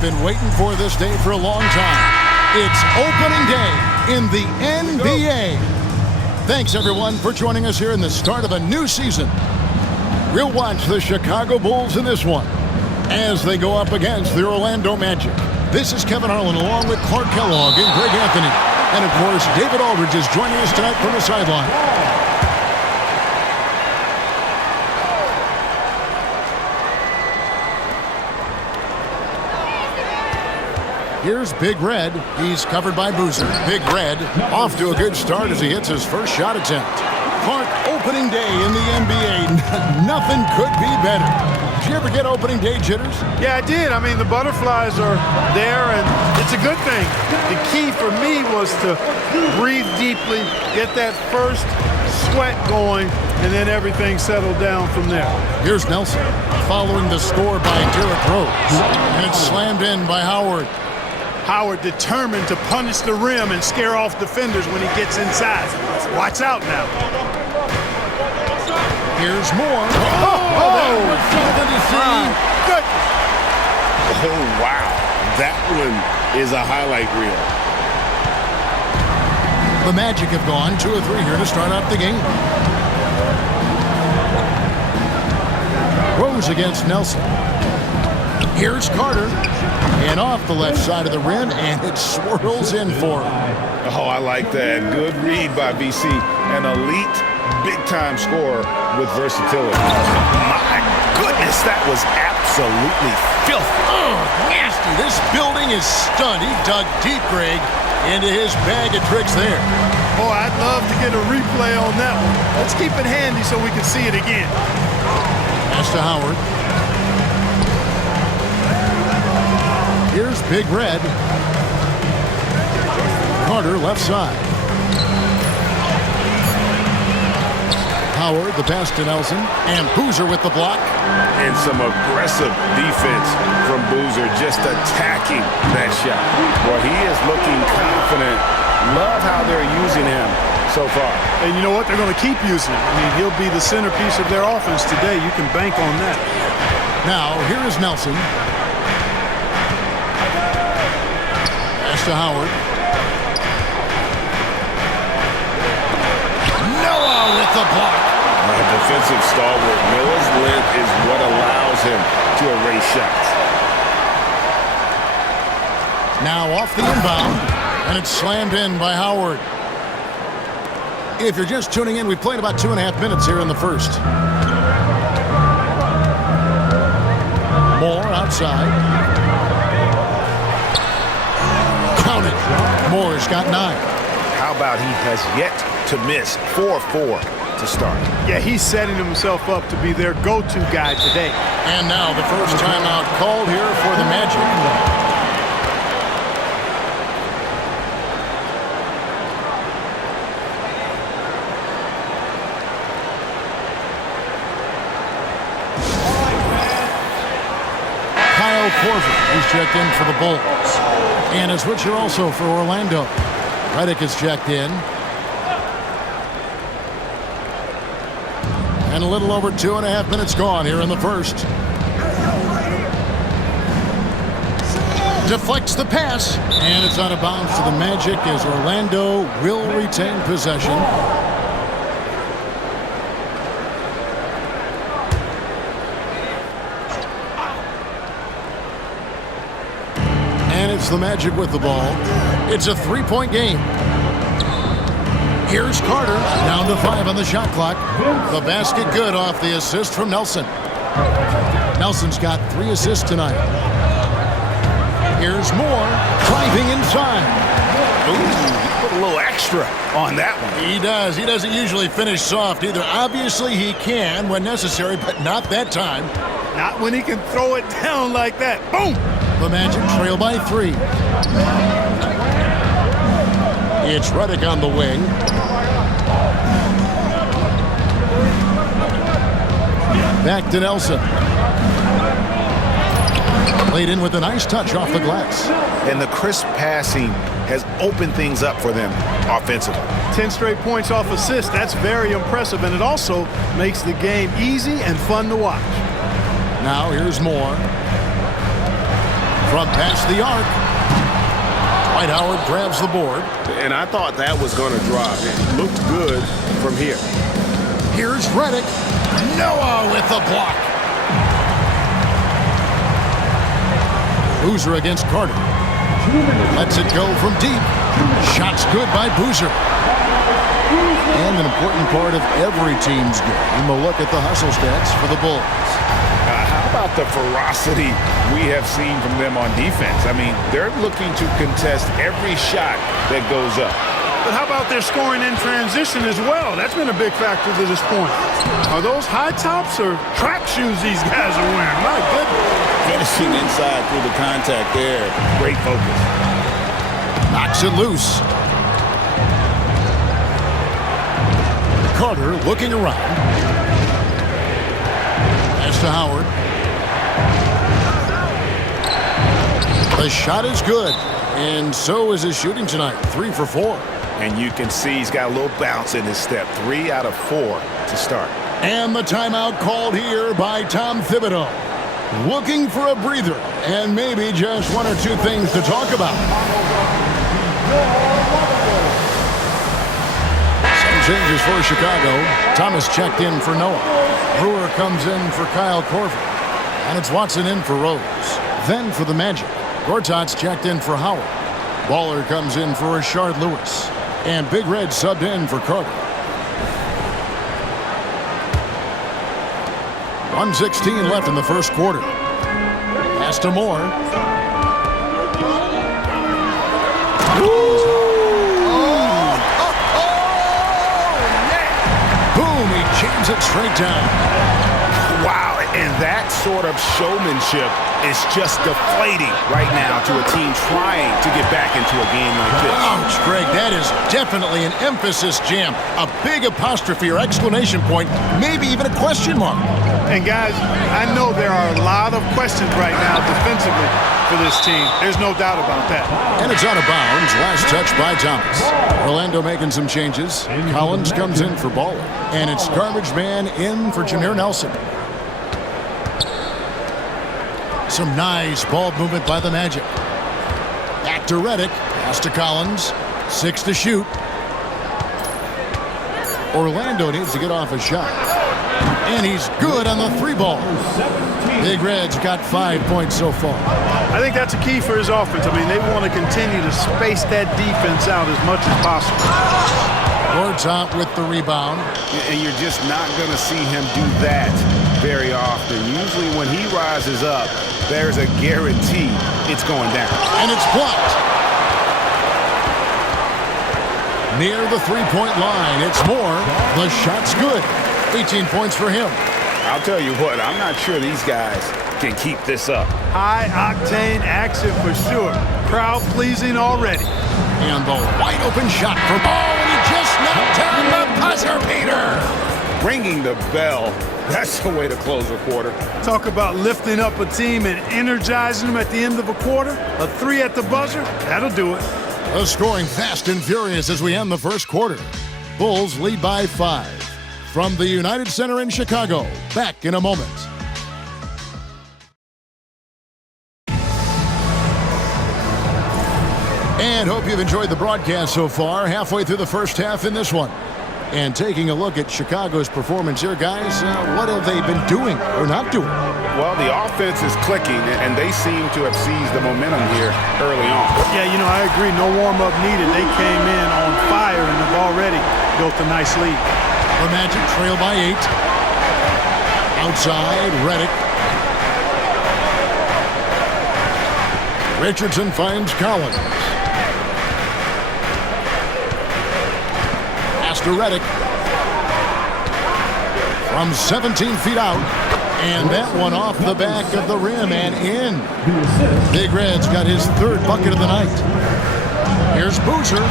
Been waiting for this day for a long time. It's opening day in the NBA. Thanks, everyone, for joining us here in the start of a new season. We'll watch the Chicago Bulls in this one as they go up against the Orlando Magic. This is Kevin Harlan along with Clark Kellogg and Greg Anthony. And, of course, David Aldridge is joining us tonight from the sideline. Here's Big Red. He's covered by Boozer. Big Red off to a good start as he hits his first shot attempt. Clark, opening day in the NBA. Nothing could be better. Did you ever get opening day jitters? Yeah, I did. I mean, the butterflies are there, and it's a good thing. The key for me was to breathe deeply, get that first sweat going, and then everything settled down from there. Here's Nelson following the score by Derrick Rose. And it's slammed in by Howard. Howard determined to punish the rim and scare off defenders when he gets inside. Watch out now. Here's more. That was something to see. Good. Oh, wow. That one is a highlight reel. The Magic have gone 2 of 3 here to start out the game. Rose against Nelson. Here's Carter. And off the left side of the rim, and it swirls in for him. Oh, I like that. Good read by BC. An elite, big-time scorer with versatility. My goodness, that was absolutely filthy. Oh, nasty. This building is stunned. He dug deep, Greg, into his bag of tricks there. Boy, I'd love to get a replay on that one. Let's keep it handy so we can see it again. Pass to Howard. Here's Big Red. Carter left side. Howard, the pass to Nelson. And Boozer with the block. And some aggressive defense from Boozer, just attacking that shot. Well, he is looking confident. Love how they're using him so far. And you know what? They're going to keep using him. I mean, he'll be the centerpiece of their offense today. You can bank on that. Now, here is Nelson. To Howard. Noah with the block. A defensive stalwart. Noah's length is what allows him to erase shots. Now off the inbound, and it's slammed in by Howard. If you're just tuning in, we've played about 2.5 minutes here in the first. Moore outside. Moore's got 9. How about he has yet to miss 4-4 to start? Yeah, he's setting himself up to be their go-to guy today. And now the first timeout called here for the Magic. Kyle Korver is checked in for the Bulls. And a switcher also for Orlando. Redick is checked in. And a little over 2.5 minutes gone here in the first. Deflects the pass. And it's out of bounds to the Magic as Orlando will retain possession. The Magic with the ball. It's a 3-point game. Here's Carter, down to 5 on the shot clock. The basket good off the assist from Nelson. Nelson's got 3 assists tonight. Here's Moore, driving inside. Ooh, put a little extra on that one. He does. He doesn't usually finish soft either. Obviously, he can when necessary, but not that time. Not when he can throw it down like that. Boom! The Magic trail by 3. It's Redick on the wing. Back to Nelson. Laid in with a nice touch off the glass. And the crisp passing has opened things up for them offensively. 10 straight points off assist. That's very impressive, and it also makes the game easy and fun to watch. Now here's Moore. From past the arc, Dwight Howard grabs the board. And I thought that was going to drop. It looked good from here. Here's Redick. Noah with the block. Boozer against Carter. Lets it go from deep. Shot's good by Boozer. And an important part of every team's game, a look at the hustle stats for the Bulls. How about the ferocity we have seen from them on defense? I mean, they're looking to contest every shot that goes up. But how about their scoring in transition as well? That's been a big factor to this point. Are those high tops or track shoes these guys are wearing? My goodness. Finishing inside through the contact there. Great focus. Knocks it loose. Carter looking around. Pass to Howard. The shot is good, and so is his shooting tonight. 3 for 4. And you can see he's got a little bounce in his step. 3 out of 4 to start. And the timeout called here by Tom Thibodeau. Looking for a breather and maybe just 1 or 2 things to talk about. Some changes for Chicago. Thomas checked in for Noah. Brewer comes in for Kyle Korver. And it's Watson in for Rose. Then for the Magic, Gortat's checked in for Howard. Baller comes in for Rashard Lewis. And Big Red subbed in for Carter. 1:16 left in the first quarter. Pass to Moore. Boom, he jams it straight down. Wow, and that sort of showmanship is just deflating right now to a team trying to get back into a game like this. Ouch, Greg, that is definitely an emphasis jam. A big apostrophe or exclamation point, maybe even a question mark. And guys, I know there are a lot of questions right now defensively for this team. There's no doubt about that. And it's out of bounds. Last touch by Thomas. Orlando making some changes. Collins comes in for Baller. And it's garbage man in for Jameer Nelson. Some nice ball movement by the Magic. Back to Redick. Pass to Collins. 6 to shoot. Orlando needs to get off a shot. And he's good on the 3-ball. Big Red's got 5 points so far. I think that's a key for his offense. I mean, they want to continue to space that defense out as much as possible. Gortat with the rebound. And you're just not going to see him do that very often. Usually when he rises up, there's a guarantee it's going down. And it's blocked. Near the 3-point line, it's Moore. The shot's good. 18 points for him. I'll tell you what, I'm not sure these guys can keep this up. High-octane action for sure. Crowd-pleasing already. And the wide-open shot for Ball, and he just knocked down the buzzer beater. Ringing the bell. That's the way to close a quarter. Talk about lifting up a team and energizing them at the end of a quarter. A 3 at the buzzer, that'll do it. The scoring fast and furious as we end the first quarter. Bulls lead by 5. From the United Center in Chicago, back in a moment. And hope you've enjoyed the broadcast so far. Halfway through the first half in this one. And taking a look at Chicago's performance here, guys, what have they been doing or not doing? Well, the offense is clicking, and they seem to have seized the momentum here early on. Yeah, you know, I agree. No warm-up needed. They came in on fire and have already built a nice lead. The Magic trail by 8. Outside, Redick. Richardson finds Collins. Pass to Redick. From 17 feet out. And that one off the back of the rim and in. Big Red's got his 3rd bucket of the night. Here's Boozer.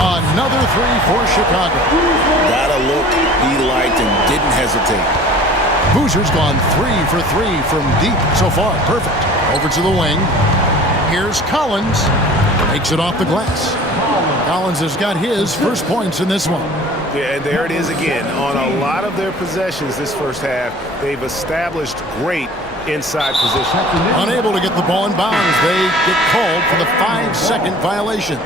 Another 3 for Chicago. Got a look he liked and didn't hesitate. Boozer's gone 3 for 3 from deep so far. Perfect. Over to the wing. Here's Collins. Makes it off the glass. Collins has got his first points in this one. Yeah, and there it is again. On a lot of their possessions this first half, they've established great inside position. Unable to get the ball in bounds. They get called for the 5-second violation.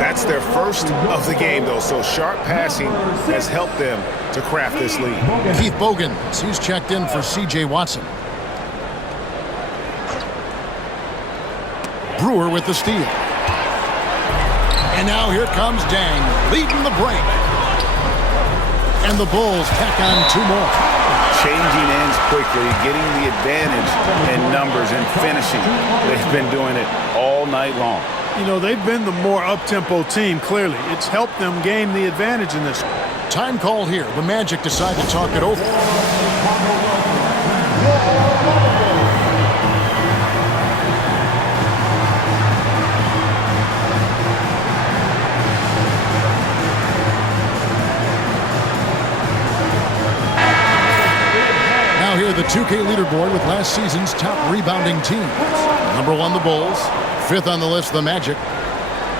That's their first of the game, though, so sharp passing has helped them to craft this lead. Keith Bogans, he's checked in for C.J. Watson. Brewer with the steal. And now here comes Dang, leading the break. And the Bulls tack on 2 more. Changing ends quickly, getting the advantage in numbers and finishing. They've been doing it all night long. You know, they've been the more up-tempo team, clearly. It's helped them gain the advantage in this one. Time called here. The Magic decide to talk it over. Now here, the 2K leaderboard with last season's top rebounding teams. Number 1, the Bulls. 5th on the list, the Magic.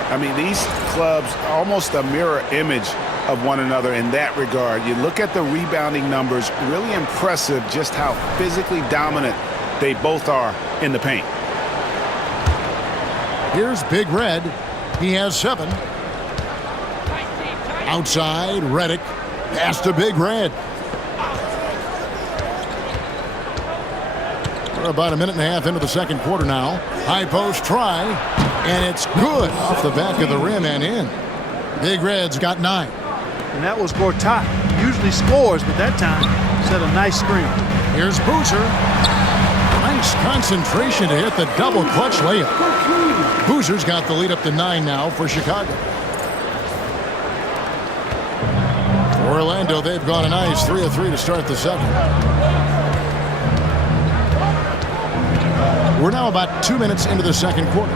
I mean, these clubs are almost a mirror image of one another in that regard. You look at the rebounding numbers, really impressive just how physically dominant they both are in the paint. Here's Big Red. He has 7. Outside, Redick. Pass to Big Red. We're about a minute and a half into the second quarter now. High post try, and it's good off the back of the rim and in. Big Red's got 9. And that was Gortat. Usually scores, but that time set a nice screen. Here's Boozer. Nice concentration to hit the double clutch layup. Boozer's got the lead up to 9 now for Chicago. For Orlando, they've gone a nice 3 of 3 to start the second. We're now about 2 minutes into the second quarter.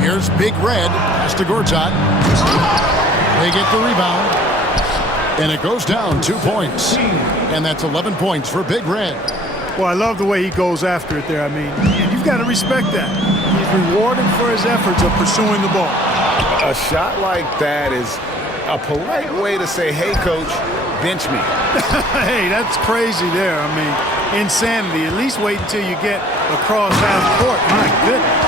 Here's Big Red. Pass to Gortat. They get the rebound. And it goes down 2 points. And that's 11 points for Big Red. Well, I love the way he goes after it there. I mean, you've got to respect that. He's rewarded for his efforts of pursuing the ball. A shot like that is a polite way to say, hey, coach, bench me. Hey, that's crazy there. I mean, insanity. At least wait until you get across half court. My goodness.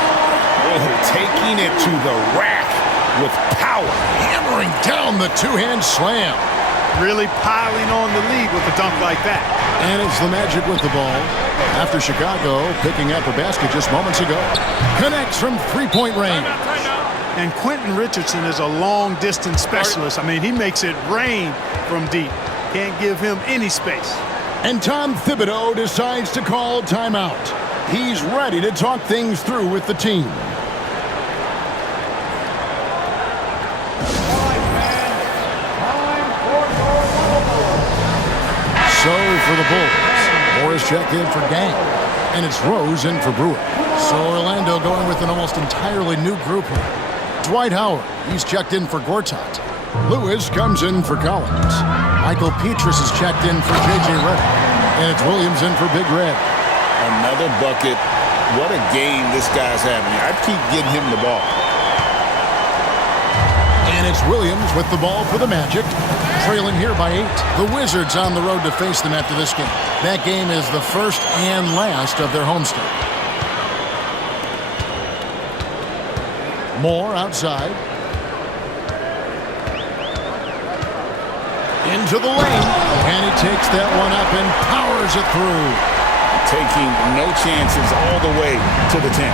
Oh, taking it to the rack with power. Hammering down the 2-hand slam. Really piling on the lead with a dunk like that. And it's the Magic with the ball. After Chicago picking up a basket just moments ago. Connects from 3-point range. And Quentin Richardson is a long-distance specialist. I mean, he makes it rain from deep. Can't give him any space. And Tom Thibodeau decides to call timeout. He's ready to talk things through with the team. So for the Bulls, Morris checked in for Gang, and it's Rose in for Brewer. So Orlando going with an almost entirely new group here. Dwight Howard, he's checked in for Gortat. Lewis comes in for Collins. Michael Petrus is checked in for J.J. Redick, and it's Williams in for Big Red. Another bucket. What a game this guy's having. I keep getting him the ball. And it's Williams with the ball for the Magic, trailing here by 8. The Wizards on the road to face them after this game. That game is the first and last of their homestand. Moore outside. Into the lane. And he takes that one up and powers it through. Taking no chances all the way to the 10.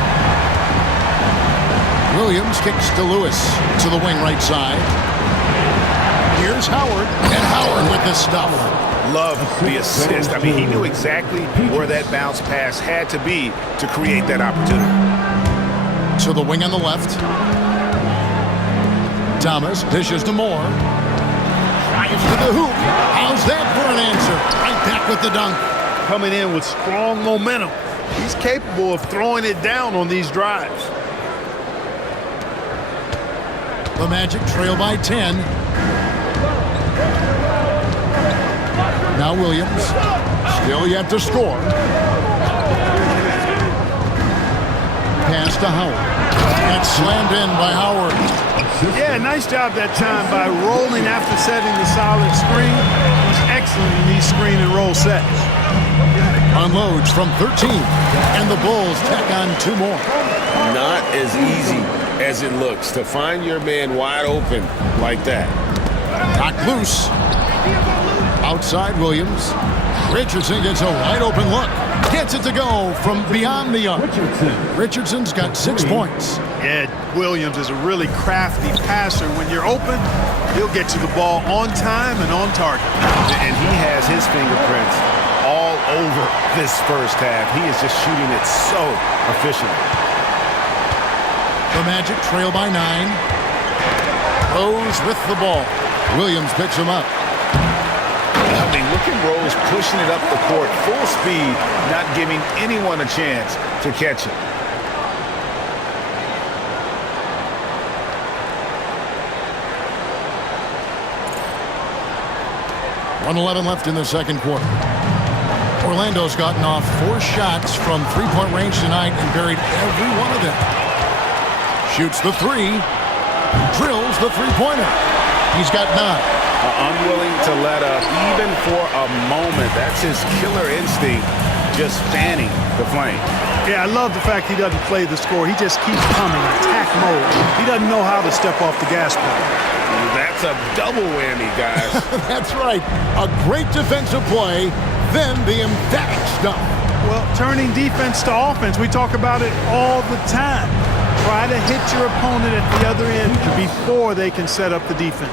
Williams kicks to Lewis to the wing right side. Here's Howard, and Howard with the stuff. Love the assist. I mean, he knew exactly where that bounce pass had to be to create that opportunity. To the wing on the left. Thomas dishes to Moore. Drives to the hoop. How's that for an answer? Right back with the dunk. Coming in with strong momentum. He's capable of throwing it down on these drives. The Magic trail by 10. Now Williams. Still yet to score. Pass to Howard. And it's slammed in by Howard. Yeah, nice job that time by rolling after setting the solid screen. He's excellent in these screen and roll sets. Unloads from 13, and the Bulls tack on 2 more. Not as easy as it looks to find your man wide open like that. Knocked loose. Outside Williams. Richardson gets a wide open look. Gets it to go from beyond the arc. Richardson's got 6 points. Yeah, Williams is a really crafty passer. When you're open, he'll get to the ball on time and on target. And he has his fingerprints all over this first half. He is just shooting it so efficiently. The Magic trail by 9. Rose with the ball. Williams picks him up. I mean, look at Rose pushing it up the court, full speed, not giving anyone a chance to catch it. .11 left in the second quarter. Orlando's gotten off 4 shots from three-point range tonight and buried every one of them. Shoots the 3. Drills the three-pointer. He's got 9. Unwilling to let up even for a moment. That's his killer instinct, just fanning the flame. Yeah, I love the fact he doesn't play the score. He just keeps coming, attack mode. He doesn't know how to step off the gas pedal. That's a double whammy, guys. That's right. A great defensive play, then the emphatic stuff. Well, turning defense to offense, we talk about it all the time. Try to hit your opponent at the other end before they can set up the defense.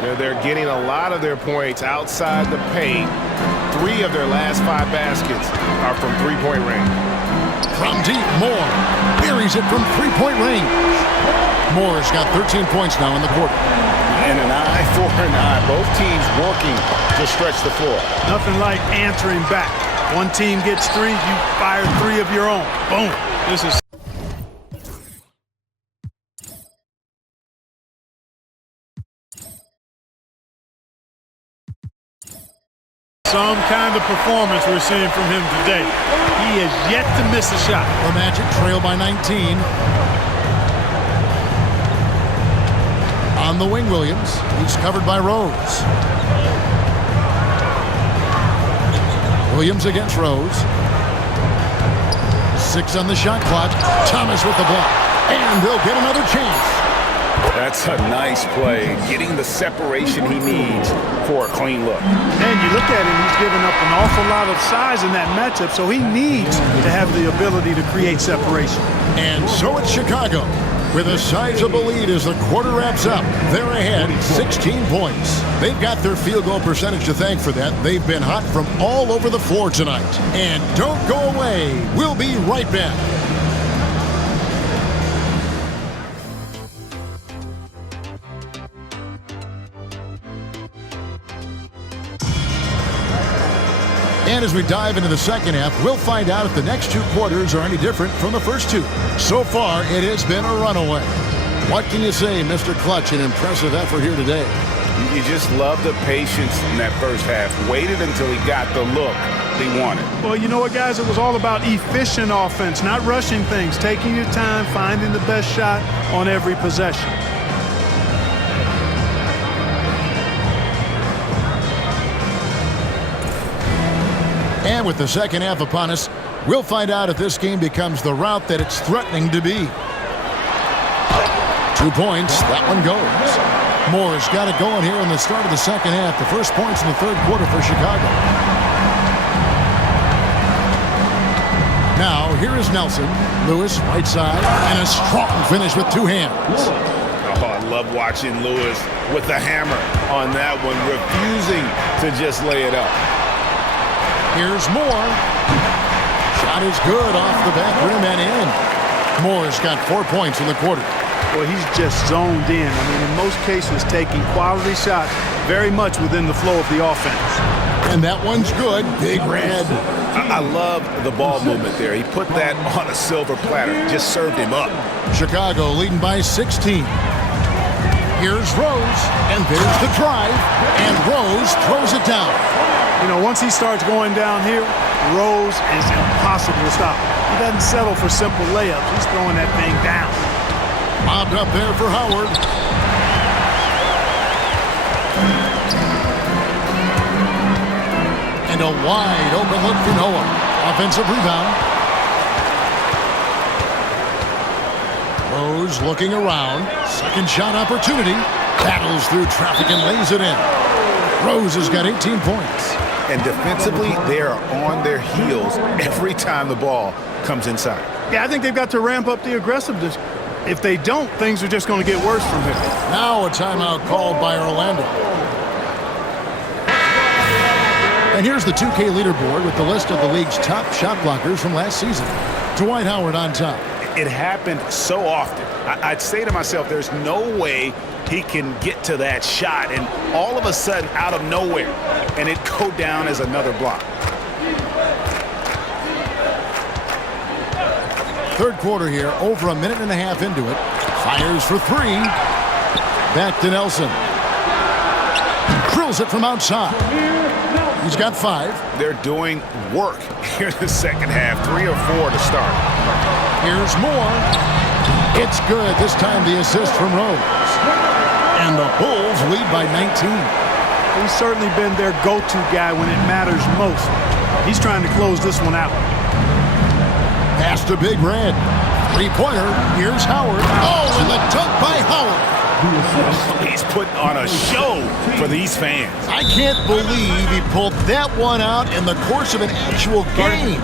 They're getting a lot of their points outside the paint. 3 of their last 5 baskets are from three-point range. From deep, Moore buries it from three-point range. Moore's got 13 points now in the quarter. And an eye for an eye. Both teams working to stretch the floor. Nothing like answering back. One team gets 3, you fire 3 of your own. Boom. This is some kind of performance we're seeing from him today. He has yet to miss a shot. The Magic trail by 19. On the wing, Williams. He's covered by Rose. Williams against Rose. 6 on the shot clock. Thomas with the block. And they'll get another chance. That's a nice play, getting the separation he needs for a clean look. And you look at him, he's given up an awful lot of size in that matchup, so he needs to have the ability to create separation. And so it's Chicago with a sizable lead as the quarter wraps up. They're ahead 16 points. They've got their field goal percentage to thank for that. They've been hot from all over the floor tonight. And don't go away. We'll be right back. And as we dive into the second half, we'll find out if the next 2 quarters are any different from the first 2. So far, it has been a runaway. What can you say, Mr. Clutch? An impressive effort here today. You just love the patience in that first half. Waited until he got the look he wanted. Well, you know what, guys? It was all about efficient offense, not rushing things, taking your time, finding the best shot on every possession. And with the second half upon us, we'll find out if this game becomes the route that it's threatening to be. 2 points, that one goes. Moore's got it going here in the start of the second half. The first points in the third quarter for Chicago. Now, here is Nelson. Lewis, right side, and a strong finish with 2 hands. Oh, I love watching Lewis with the hammer on that one, refusing to just lay it up. Here's Moore. Shot is good off the back rim and in. Moore's got 4 points in the quarter. Well, he's just zoned in. I mean, in most cases, taking quality shots very much within the flow of the offense. And that one's good. Big red. I love the ball movement there. He put that on a silver platter. Just served him up. Chicago leading by 16. Here's Rose, and there's the drive, and Rose throws it down. You know, once he starts going down here, Rose is impossible to stop. He doesn't settle for simple layups. He's throwing that thing down. Bobbed up there for Howard. And And a wide open look for Noah. Offensive rebound. Rose looking around. Second shot opportunity. Battles through traffic and lays it in. Rose has got 18 points. And defensively, they are on their heels every time the ball comes inside. Yeah, I think they've got to ramp up the aggressiveness. If they don't, things are just going to get worse from here. Now a timeout called by Orlando. And here's the 2K leaderboard with the list of the league's top shot blockers from last season. Dwight Howard on top. It happened so often. I'd say to myself, there's no way he can get to that shot, and all of a sudden, out of nowhere, and it go down as another block. Third quarter here, over a minute and a half into it. Fires for three. Back to Nelson. Drills it from outside. He's got 5. They're doing work here in the second half, 3 or 4 to start. Here's more. It's good. This time the assist from Rose. And the Bulls lead by 19. He's certainly been their go-to guy when it matters most. He's trying to close this one out. Pass to Big Red. Three-pointer. Here's Howard. Oh, and the dunk by Howard. He's putting on a show for these fans. I can't believe he pulled that one out in the course of an actual game.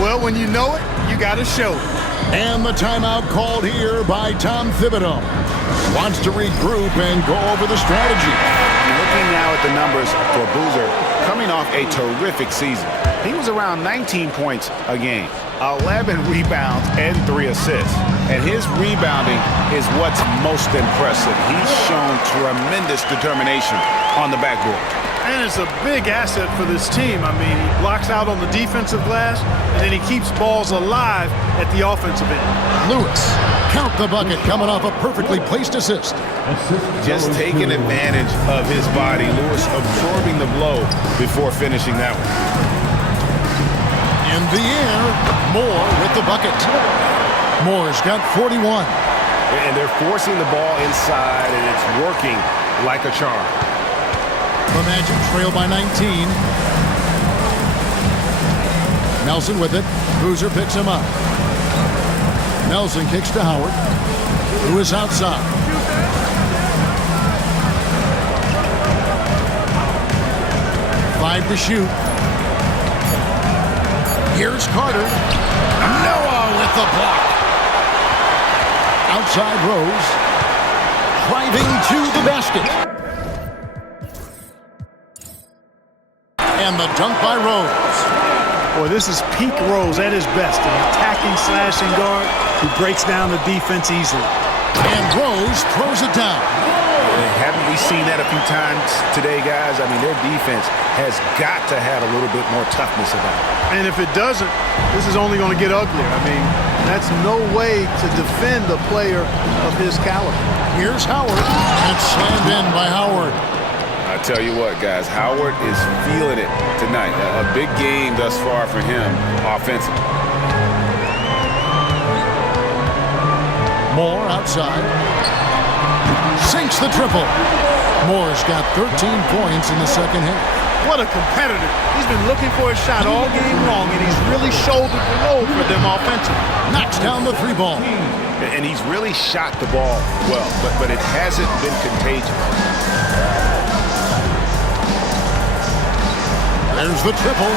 Well, when you know it, you got to show it. And the timeout called here by Tom Thibodeau. Wants to regroup and go over the strategy. Looking now at the numbers for Boozer, coming off a terrific season. He was around 19 points a game, 11 rebounds, and 3 assists. And his rebounding is what's most impressive. He's shown tremendous determination on the backboard. And it's a big asset for this team. I mean, he blocks out on the defensive glass, and then he keeps balls alive at the offensive end. Lewis, count the bucket, coming off a perfectly placed assist. Just taking advantage of his body. Lewis absorbing the blow before finishing that one. In the air, Moore with the bucket. Moore's got 41. And they're forcing the ball inside, and it's working like a charm. The Magic trail by 19. Nelson with it. Boozer picks him up. Nelson kicks to Howard. Lewis outside. Five to shoot. Here's Carter. Noah with the block. Outside Rose. Driving to the basket. And the dunk by Rose. Boy, this is peak Rose at his best. An attacking, slashing guard who breaks down the defense easily. And Rose throws it down. Haven't we seen that a few times today, guys? I mean, their defense has got to have a little bit more toughness about it. And if it doesn't, this is only going to get uglier. I mean, that's no way to defend a player of his caliber. Here's Howard. And it's slammed in by Howard. I tell you what, guys, Howard is feeling it tonight. A big game thus far for him offensively. Moore outside. Sinks the triple. Moore's got 13 points in the second half. What a competitor. He's been looking for a shot all game long, and he's really shouldered the load for them offensively. Knocks down the 3 ball. And he's really shot the ball well, but it hasn't been contagious. There's the triple.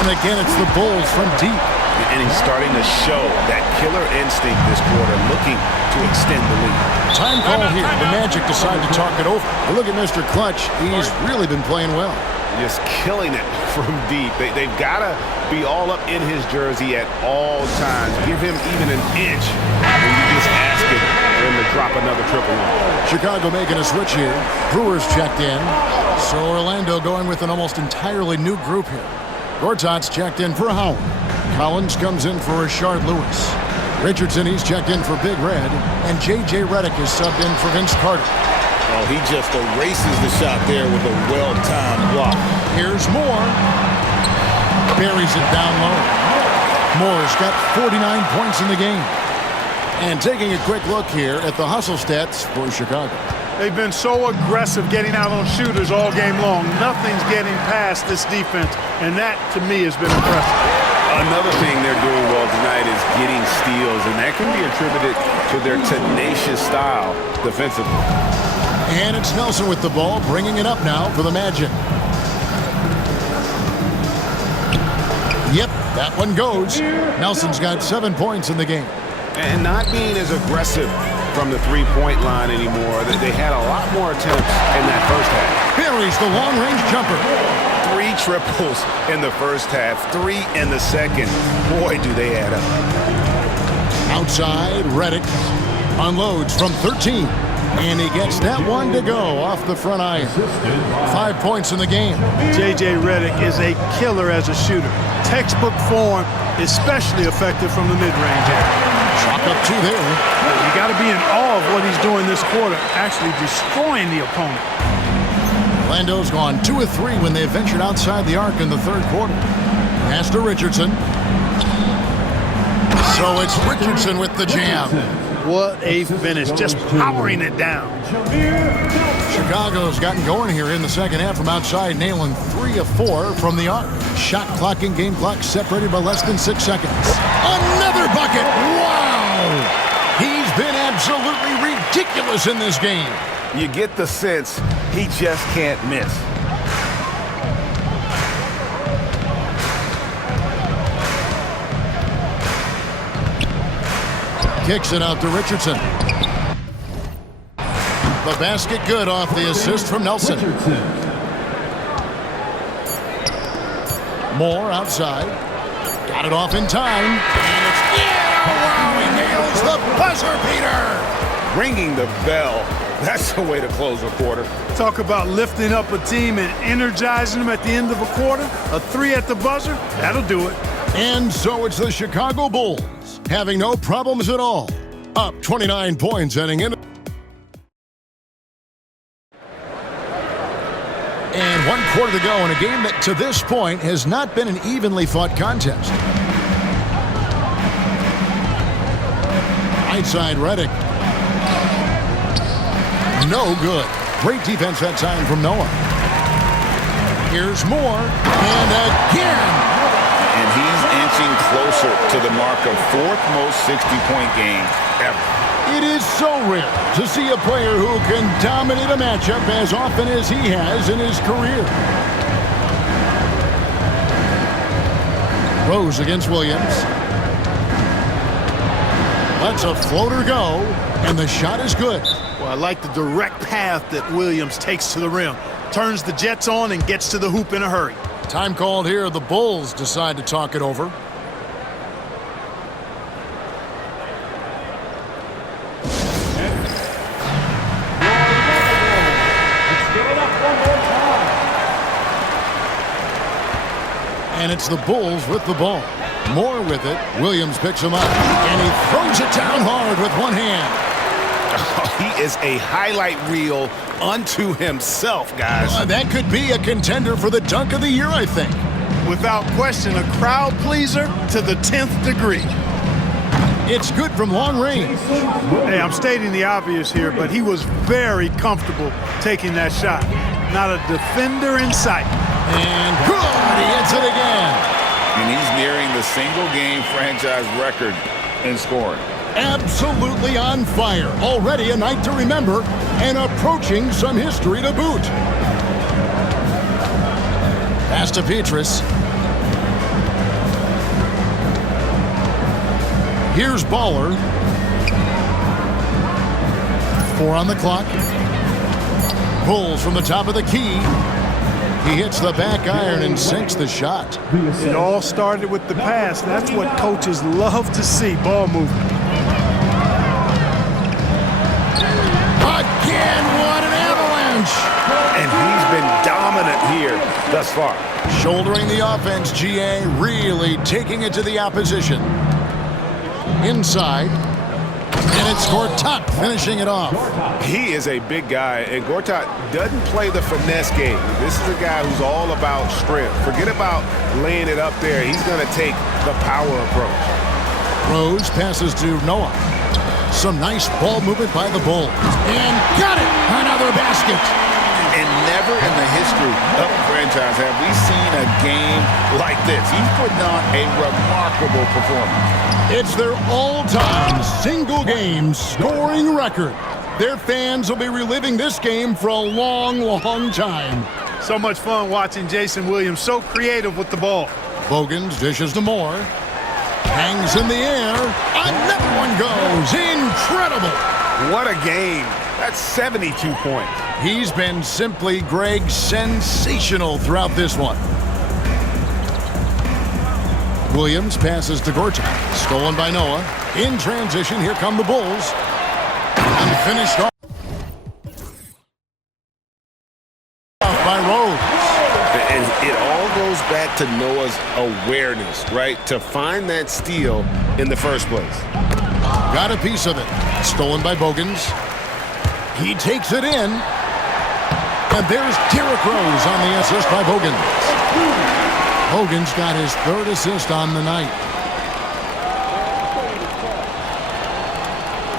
And again, it's the Bulls from deep. And he's starting to show that killer instinct this quarter, looking to extend the lead. Time call here. The Magic decide to talk it over. But look at Mr. Clutch. He's really been playing well. Just killing it from deep. They've got to be all up in his jersey at all times. Give him even an inch, and you just ask him for him to drop another triple. Chicago making a switch here. Brewers checked in. So Orlando going with an almost entirely new group here. Gortat's checked in for Howard. Collins comes in for Rashard Lewis. Richardson, he's checked in for Big Red. And J.J. Redick is subbed in for Vince Carter. Oh, he just erases the shot there with a well-timed block. Here's Moore. Buries it down low. Moore's got 49 points in the game. And taking a quick look here at the hustle stats for Chicago. They've been so aggressive getting out on shooters all game long. Nothing's getting past this defense, and that, to me, has been impressive. Another thing they're doing well tonight is getting steals, and that can be attributed to their tenacious style defensively. And it's Nelson with the ball, bringing it up now for the Magic. Yep, that one goes. Nelson's got 7 points in the game. And not being as aggressive from the three-point line anymore. They had a lot more attempts in that first half. Buries the long-range jumper. 3 triples in the first half, 3 in the second. Boy, do they add up. Outside, Redick unloads from 13. And he gets that one to go off the front iron. 5 points in the game. J.J. Redick is a killer as a shooter. Textbook form, especially effective from the mid-range area. Chalk up 2 there. You got to be in awe of what he's doing this quarter, actually destroying the opponent. Orlando's gone 2 of 3 when they ventured outside the arc in the third quarter. Pass to Richardson. So it's Richardson with the jam. What a finish, just powering it down. Chicago's gotten going here in the second half from outside, nailing 3 of 4 from the arc. Shot clock and game clock separated by less than 6 seconds. Another bucket! Wow! He's been absolutely ridiculous in this game. You get the sense he just can't miss. Kicks it out to Richardson. The basket good off the assist from Nelson. Moore outside. Got it off in time. And it's, wow, he nails the buzzer beater. Ringing the bell. That's the way to close a quarter. Talk about lifting up a team and energizing them at the end of a quarter. A 3 at the buzzer, that'll do it. And so it's the Chicago Bulls, having no problems at all. Up 29 points heading in. And 1 quarter to go in a game that to this point has not been an evenly fought contest. Right side, Redick. No good. Great defense that time from Noah. Here's Moore. And again. And he's inching closer to the mark of 4th most 60-point game ever. It is so rare to see a player who can dominate a matchup as often as he has in his career. Rose against Williams. Lets a floater go, and the shot is good. Well, I like the direct path that Williams takes to the rim. Turns the Jets on and gets to the hoop in a hurry. Time called here. The Bulls decide to talk it over. And it's the Bulls with the ball. Moore with it. Williams picks him up. And he throws it down hard with one hand. He is a highlight reel unto himself, guys. That could be a contender for the dunk of the year, I think. Without question, a crowd pleaser to the 10th degree. It's good from long range. Hey, I'm stating the obvious here, but he was very comfortable taking that shot. Not a defender in sight. And good, he hits it again. And he's nearing the single-game franchise record in scoring. Absolutely on fire. Already a night to remember and approaching some history to boot. Pass to Petrus. Here's Baller. 4 on the clock. Bulls from the top of the key. He hits the back iron and sinks the shot. It all started with the pass. That's what coaches love to see, ball movement. Again, what an avalanche! And he's been dominant here thus far. Shouldering the offense, GA really taking it to the opposition. Inside. And it's Gortat finishing it off. He is a big guy, and Gortat doesn't play the finesse game. This is a guy who's all about strength. Forget about laying it up there. He's going to take the power approach. Rose passes to Noah. Some nice ball movement by the Bulls. And got it! Another basket. And never in the history of the franchise have we seen a game like this. He's putting on a remarkable performance. It's their all-time single-game scoring record. Their fans will be reliving this game for a long, long time. So much fun watching Jason Williams, so creative with the ball. Bogans dishes to Moore. Hangs in the air. Another one goes. Incredible. What a game. That's 72 points. He's been simply, Greg, sensational throughout this one. Williams passes to Gortat. Stolen by Noah. In transition, here come the Bulls. Unfinished off by Rose. And it all goes back to Noah's awareness, right? To find that steal in the first place. Got a piece of it. Stolen by Bogans. He takes it in. And there's Derrick Rose on the assist by Bogans. Bogans got his third assist on the night.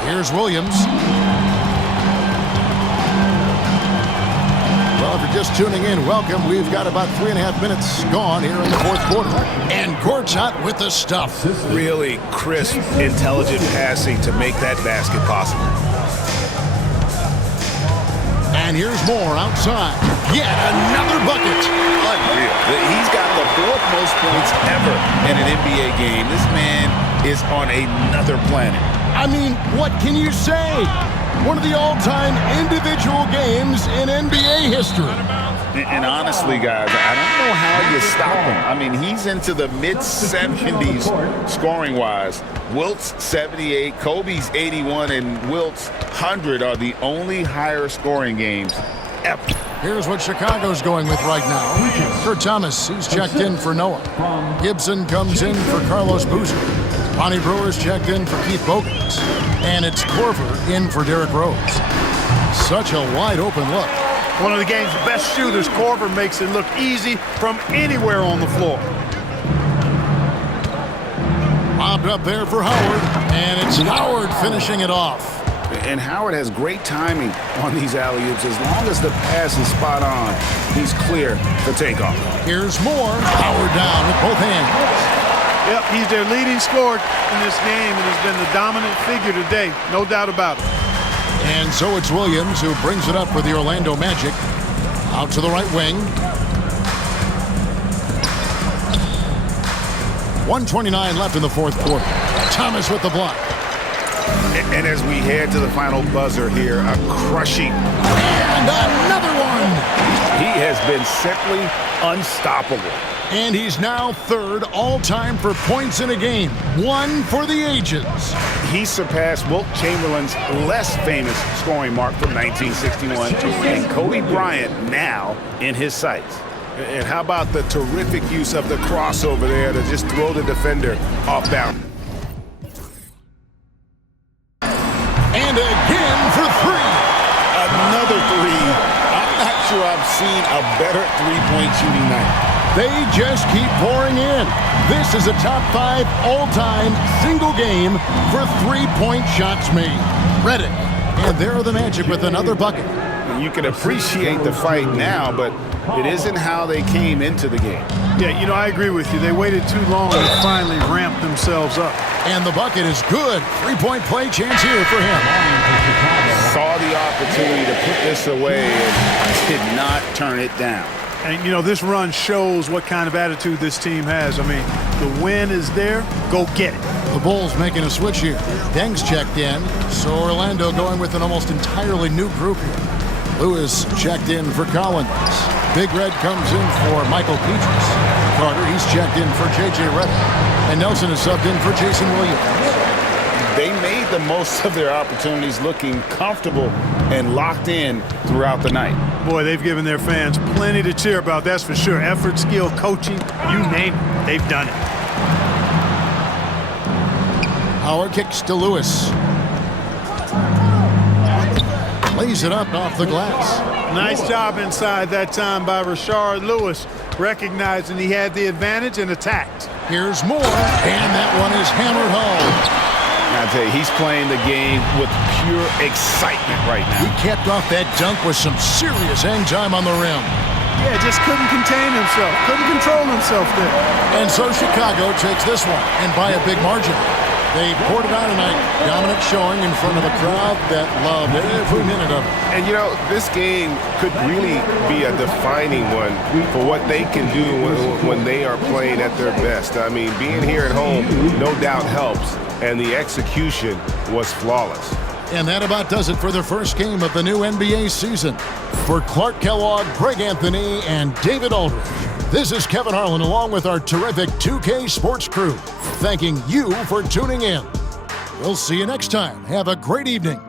Here's Williams. Well, if you're just tuning in, welcome. We've got about 3.5 minutes gone here in the fourth quarter. And Gortat with the stuff. Really crisp, intelligent passing to make that basket possible. And here's Moore outside. Yet another bucket. Unreal. He's got the fourth most points ever in an NBA game. This man is on another planet. I mean, what can you say? One of the all-time individual games in NBA history. And honestly, guys, I don't know how you stop him. I mean, he's into the mid-70s scoring-wise. Wilt's 78, Kobe's 81, and Wilt's 100 are the only higher scoring games ever. Here's what Chicago's going with right now. Kurt Thomas, he's checked in for Noah. Gibson comes in for Carlos Boozer. Bonnie Brewer's checked in for Keith Bogans. And it's Korver in for Derrick Rose. Such a wide-open look. One of the game's best shooters, Korver, makes it look easy from anywhere on the floor. Lobbed up there for Howard, and it's Howard finishing it off. And Howard has great timing on these alley-oops. As long as the pass is spot on, he's clear for takeoff. Here's Moore. Howard down with both hands. Yep, he's their leading scorer in this game and has been the dominant figure today, no doubt about it. And so it's Williams who brings it up for the Orlando Magic. Out to the right wing. 1:29 left in the fourth quarter. Thomas with the block. And as we head to the final buzzer here, a crushing. And another one. He has been simply unstoppable. And he's now third all-time for points in a game. One for the ages. He surpassed Wilt Chamberlain's less famous scoring mark from 1961 and Kobe Bryant now in his sights. And how about the terrific use of the crossover there to just throw the defender off balance. And again for three. Another three. I'm not sure I've seen a better three-point shooting night. They just keep pouring in. This is a top 5 all-time single game for three-point shots made. Reddick. And there are the Magic with another bucket. You can appreciate the fight now, but it isn't how they came into the game. Yeah, you know, I agree with you. They waited too long to finally ramp themselves up. And the bucket is good. Three-point play chance here for him. Saw the opportunity to put this away and did not turn it down. And, you know, this run shows what kind of attitude this team has. I mean, the win is there. Go get it. The Bulls making a switch here. Deng's checked in. So Orlando going with an almost entirely new group here. Lewis checked in for Collins. Big Red comes in for Michael Petras. Carter, he's checked in for J.J. Redick. And Nelson is subbed in for Jason Williams. They made the most of their opportunities, looking comfortable and locked in throughout the night. Boy, they've given their fans plenty to cheer about, that's for sure. Effort, skill, coaching, you name it, they've done it. Howard kicks to Lewis. Lays it up off the glass. Nice job inside that time by Rashard Lewis, recognizing he had the advantage and attacked. Here's Moore, and that one is hammered home. I tell you, he's playing the game with pure excitement right He now. capped off that dunk with some serious hang time on the rim. Yeah, just couldn't contain himself. Couldn't control himself there. And so Chicago takes this one, and by a big margin. They poured it on tonight. Dominant showing in front of a crowd that loved every minute of it. And, you know, this game could really be a defining one for what they can do when they are playing at their best. I mean, being here at home no doubt helps, and the execution was flawless. And that about does it for the first game of the new NBA season. For Clark Kellogg, Greg Anthony, and David Aldridge, this is Kevin Harlan along with our terrific 2K Sports crew, thanking you for tuning in. We'll see you next time. Have a great evening.